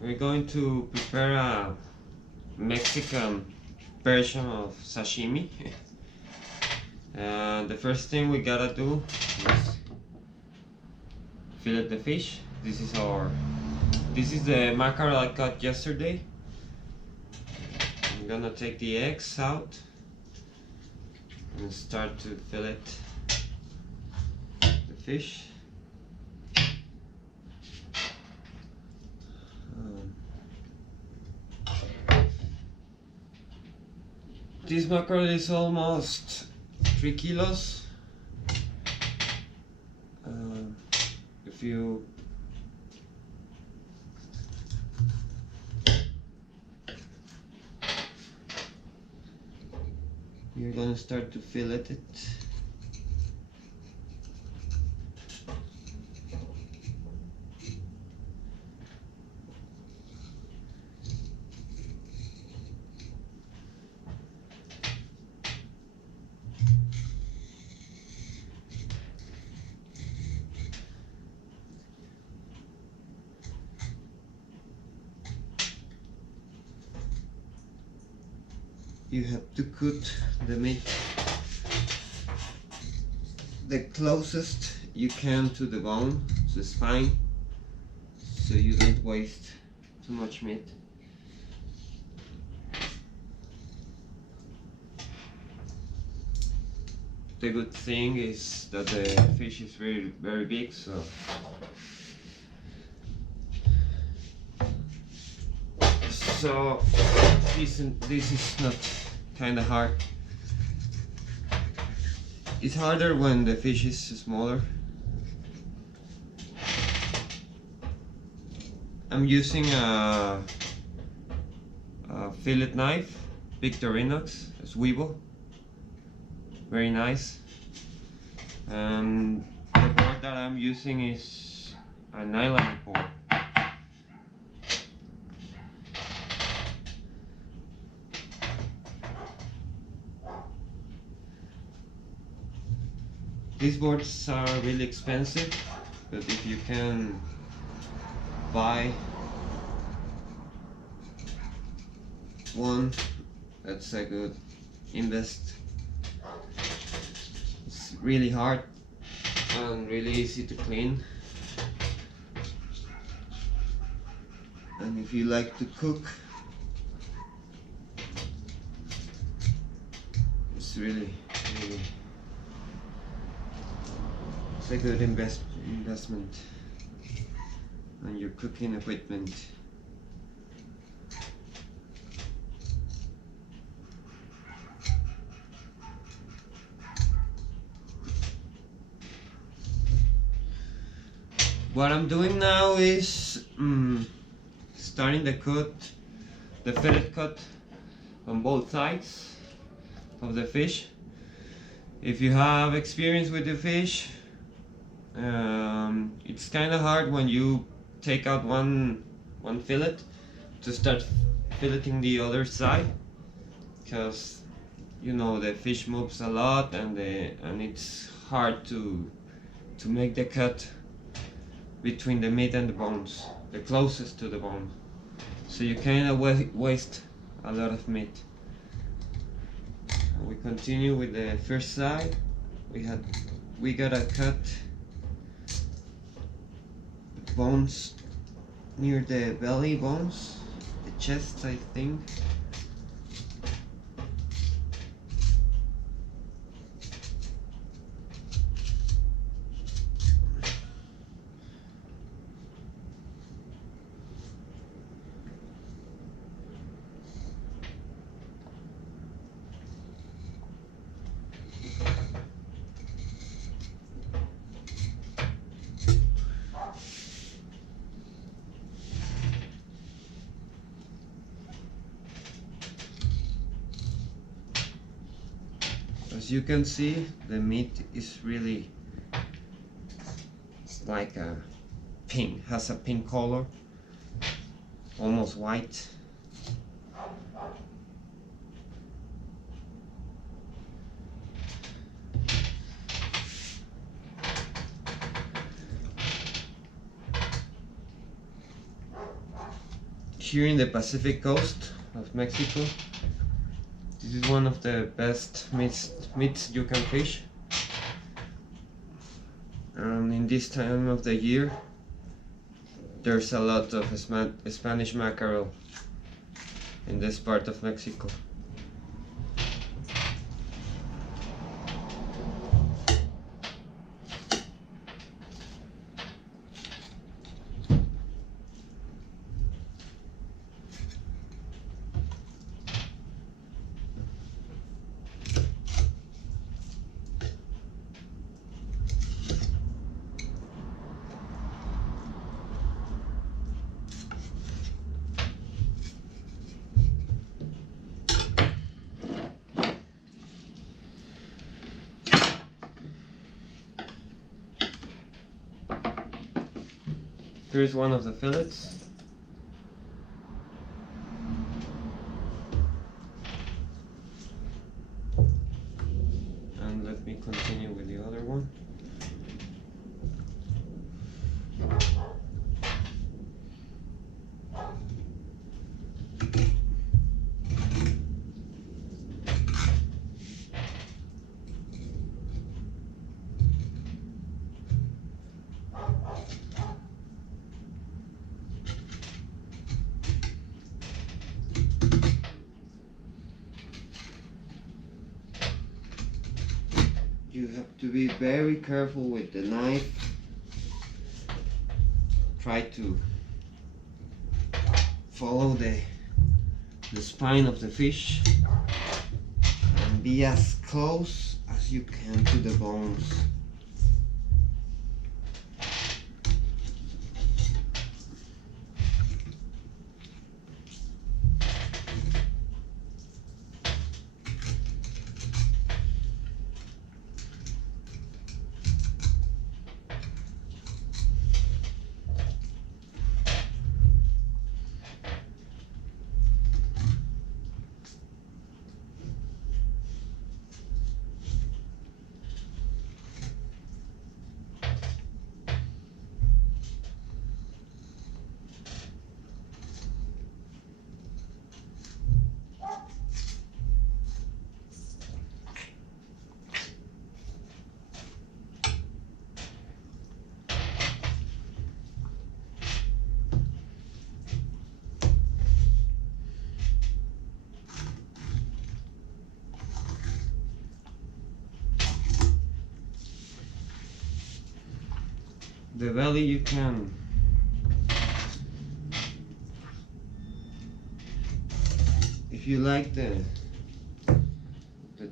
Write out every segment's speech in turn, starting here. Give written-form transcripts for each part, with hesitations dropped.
We're going to prepare a Mexican version of sashimi. The first thing we gotta do is fillet the fish. This is the mackerel I caught yesterday. I'm gonna take the eggs out and start to fillet the fish. This mackerel is almost 3 kilos. If you're gonna start to fillet it. You have to cut the meat the closest you can to the bone, to the spine, so you don't waste too much meat. The good thing is that the fish is very big, so this is not kind of hard. It's harder when the fish is smaller. I'm using a fillet knife, Victorinox, a Swibo, very nice. And the board that I'm using is a Nylamid board. These boards are really expensive, but if you can buy one, that's a good invest. It's really hard and really easy to clean. And if you like to cook, it's really it's a good investment on your cooking equipment. What I'm doing now is starting the fillet cut on both sides of the fish. If you have experience with the fish, it's kind of hard when you take out one fillet to start filleting the other side, because you know the fish moves a lot and it's hard to make the cut between the meat and the bones, the closest to the bone, so you kind of waste a lot of meat. We continue with the first side. We gotta cut bones near the belly bones, the chest, I think. As you can see, the meat is really, it's like a pink, has a pink color, almost white. here in the Pacific coast of Mexico. This is one of the best meats you can fish. And in this time of the year, there's a lot of Spanish mackerel in this part of Mexico. Here's one of the fillets. And let me continue with the other one. You have to be very careful with the knife. Try to follow the spine of the fish and be as close as you can to the bones. The belly you can if you like the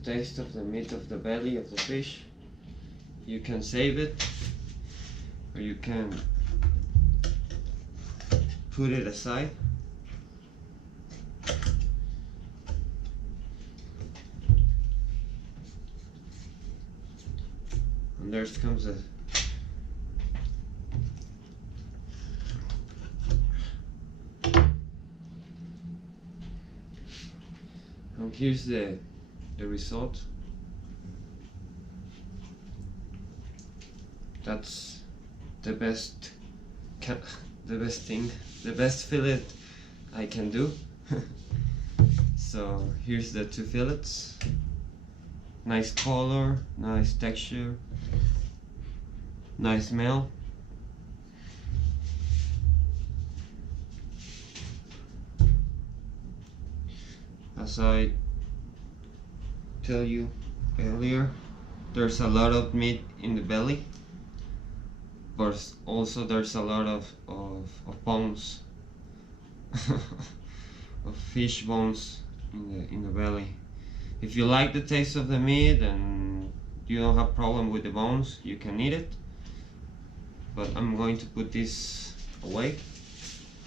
taste of the meat of the belly of the fish, you can save it or you can put it aside. And there comes a here's the result. That's the best thing, the best fillet I can do. So here's the two fillets. Nice color, nice texture, nice smell. As I tell you earlier, there's a lot of meat in the belly, but also there's a lot of bones, of fish bones in the belly. If you like the taste of the meat and you don't have problem with the bones, you can eat it. But I'm going to put this away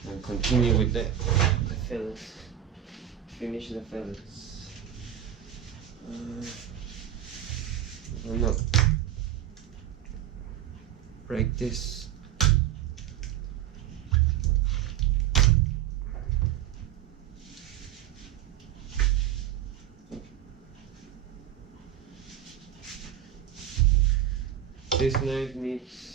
and continue with the fillets. Finish the fillets. I'm not break this. This knife needs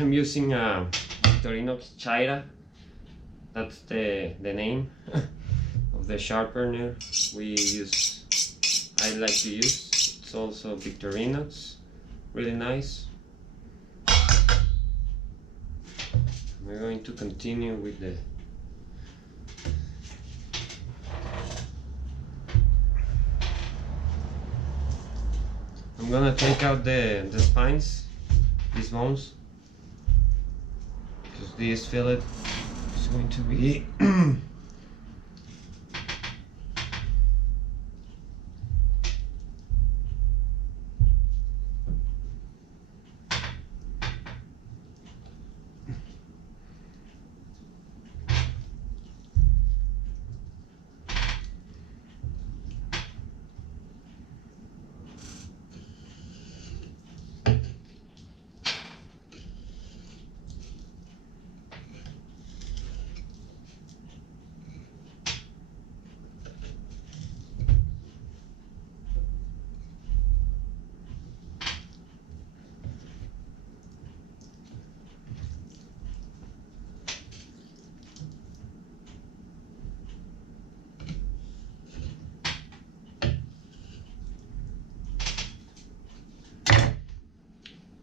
I'm using a Victorinox Chaira. That's the name of the sharpener I like to use. It's also Victorinox, really nice. We're going to continue with the I'm gonna take out the spines, these bones, because this fillet is going to be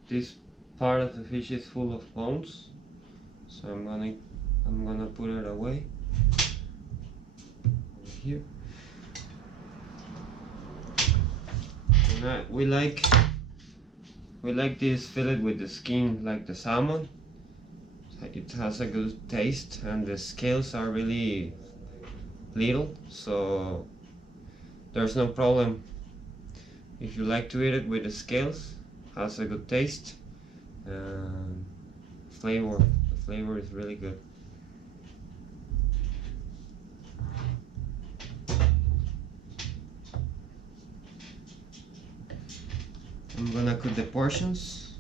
this part of the fish is full of bones, so I'm gonna put it away over here. And we like this fillet with the skin like the salmon. It has a good taste, and the scales are really little, so there's no problem if you like to eat it with the scales. Has a good taste and flavor. The flavor is really good. I'm gonna cut the portions.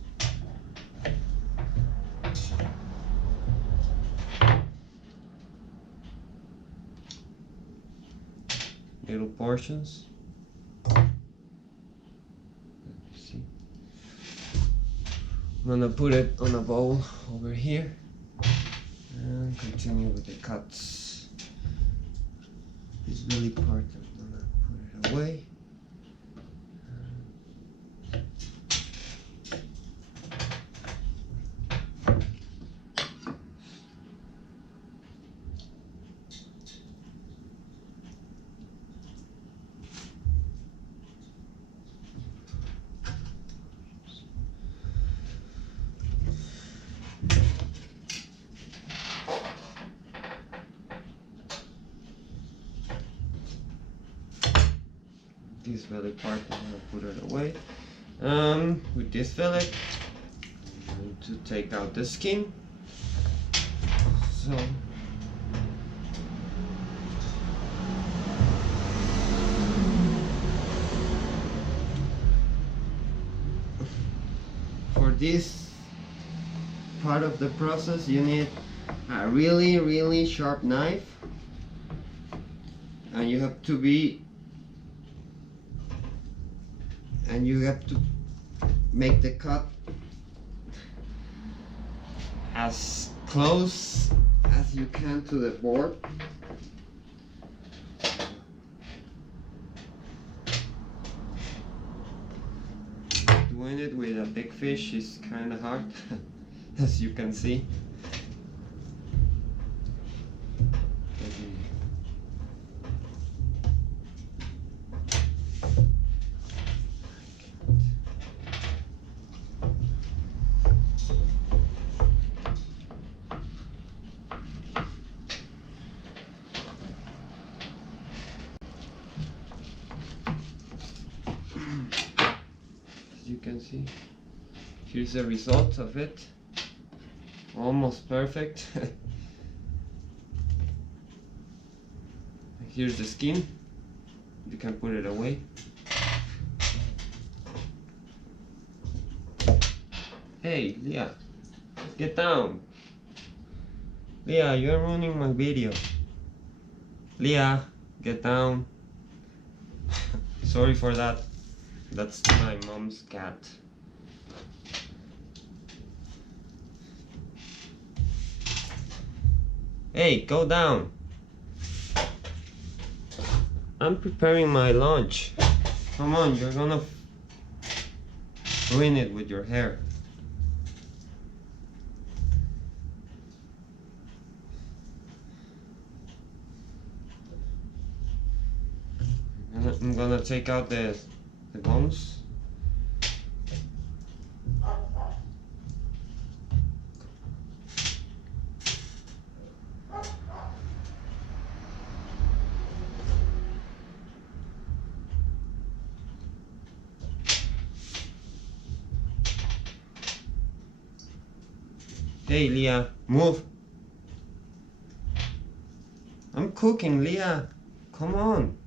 Little portions. I'm gonna put it on a bowl over here and continue with the cuts. This belly part, I'm gonna put it away. This belly part, I'm gonna put it away. With this fillet, I'm going to take out the skin. So for this part of the process, you need a really sharp knife, and you have to make the cut as close as you can to the board. Doing it with a big fish is kind of hard, as you can see. You can see, here's the result of it, almost perfect. Here's the skin, you can put it away. Hey Leah, get down. Leah, you're ruining my video. Leah, get down. Sorry for that. That's my mom's cat. Hey, go down. I'm preparing my lunch. Come on, you're gonna ruin it with your hair. I'm gonna take out the bones. Hey, Leah, move. I'm cooking, Leah. Come on.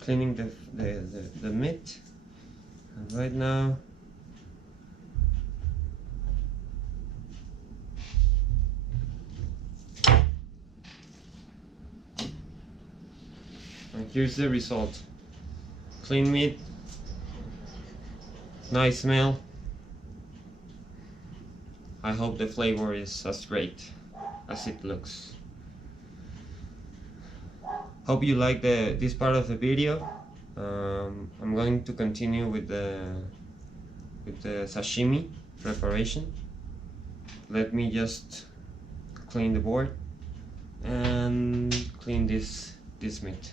Cleaning the meat. And right now, and here's the result. Clean meat, nice smell. I hope the flavor is as great as it looks. Hope you like this part of the video. I'm going to continue with the sashimi preparation. Let me just clean the board and clean this meat.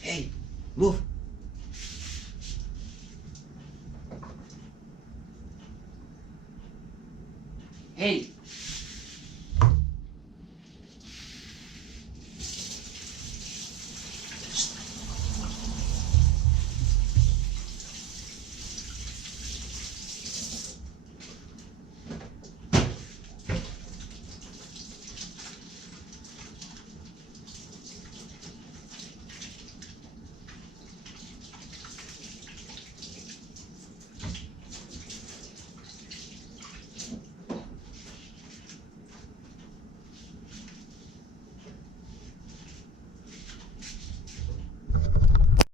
Hey, move. Hey,